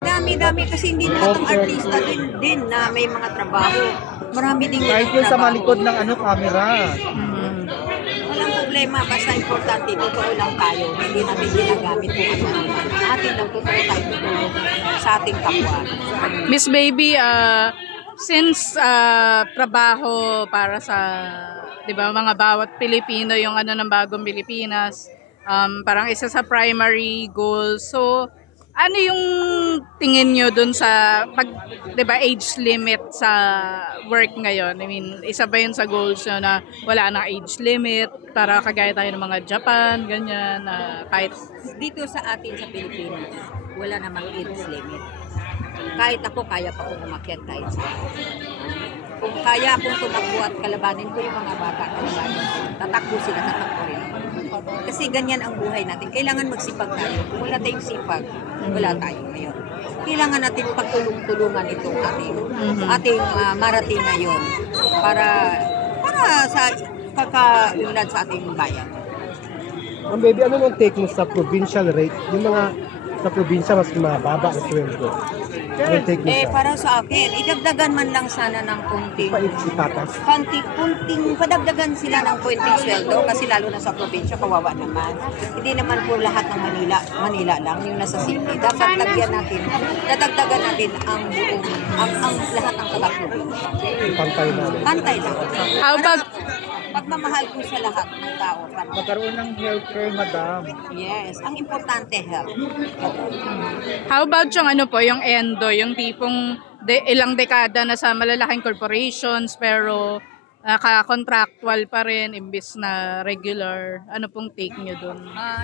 Dami-dami kasi hindi lahat ng artista din na may mga trabaho. Marami din Kahit yung sa malikod ng camera. Walang problema, basta importante, totoo lang tayo. Hindi natin ginagamit kung ano. Atin lang, totoo tayo tutulong sa ating kapwa. Miss Baby, since trabaho para sa, 'di ba, mga bawat Pilipino, yung ano ng bagong Pilipinas, parang isa sa primary goal. So, ano yung tingin nyo dun sa 'di ba, age limit sa work ngayon? I mean, isa ba yun sa goals nyo na wala nang age limit para kagaya tayo ng mga Japan, ganyan, kahit Dito sa atin sa Pilipinas, wala namang age limit. Kahit ako, kaya pa akong umakyat kahit sa kung kaya akong tumakbo at kalabanin ko yung mga bata, kalabanin ko. Tatakbo sila, tatakbo rin. Kasi ganyan ang buhay natin. Kailangan magsipag tayo. Kung wala tayong sipag, wala tayo ngayon. Kailangan natin pagtulong-tulungan itong ating marating ngayon para sa pagkaunlad sa ating bayan. Ma'am Baby, ano yung take mo sa provincial rate? Yung mga sa probinsya mas mababa ang sweldo. Ano take mo Para sa akin, idagdagan man lang sana ng kunting itatas? kunting padagdagan sila ng kunting sweldo kasi lalo na sa probinsya, kawawa naman. Hindi naman po lahat ng Manila lang, yung nasa city. Dapat dadagdagan natin ang buong, ang lahat ng taga-probinsya. Pantay na. Pantay lang. how about Pagmamahal po sa lahat ng tao. Magkaroon ng healthcare, madam. Yes, ang importante health. How about yung ano po, yung endo, yung tipong ilang dekada na sa malalaking corporations pero naka-contractual pa rin imbis na regular. Ano pong take nyo dun?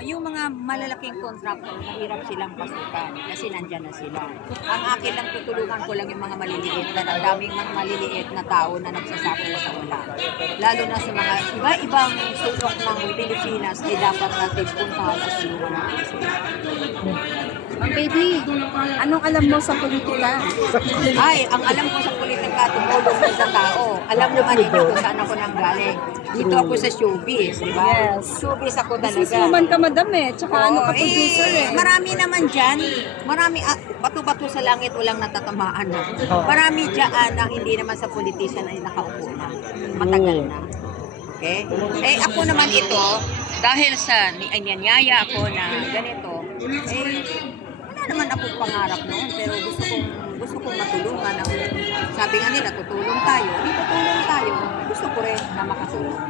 Yung mga malalaking contractor, mahirap silang pasukan kasi nandyan na sila. Ang akin lang, tutulungan ko lang yung mga maliliit na daming mga maliliit na tao na nagsasapil sa wala. Lalo na sa mga iba-ibang sulok ng Pilipinas ay dapat natin puntahan at tulungan natin sila. Ma'am Baby, anong alam mo sa politika? Ang alam ko sa politika, tumulong ko sa tao. Alam naman ito kung saan ako nanggaling. Dito ako sa showbiz, di ba? Yes. Showbiz ako talaga. Susuman ka, madam tsaka ano ka producer Marami naman dyan. Marami, bato-bato sa langit, walang natatamaan na. Marami dyan na hindi naman sa politician ay nakaupo na. Matagal na. Okay? Ako naman ito, dahil sa niyanyaya ako na ganito, wala naman ako pangarap noon, pero gusto kong matulungan. Sabi nga nila, tutulong tayo. Gusto ko rin na makatulong.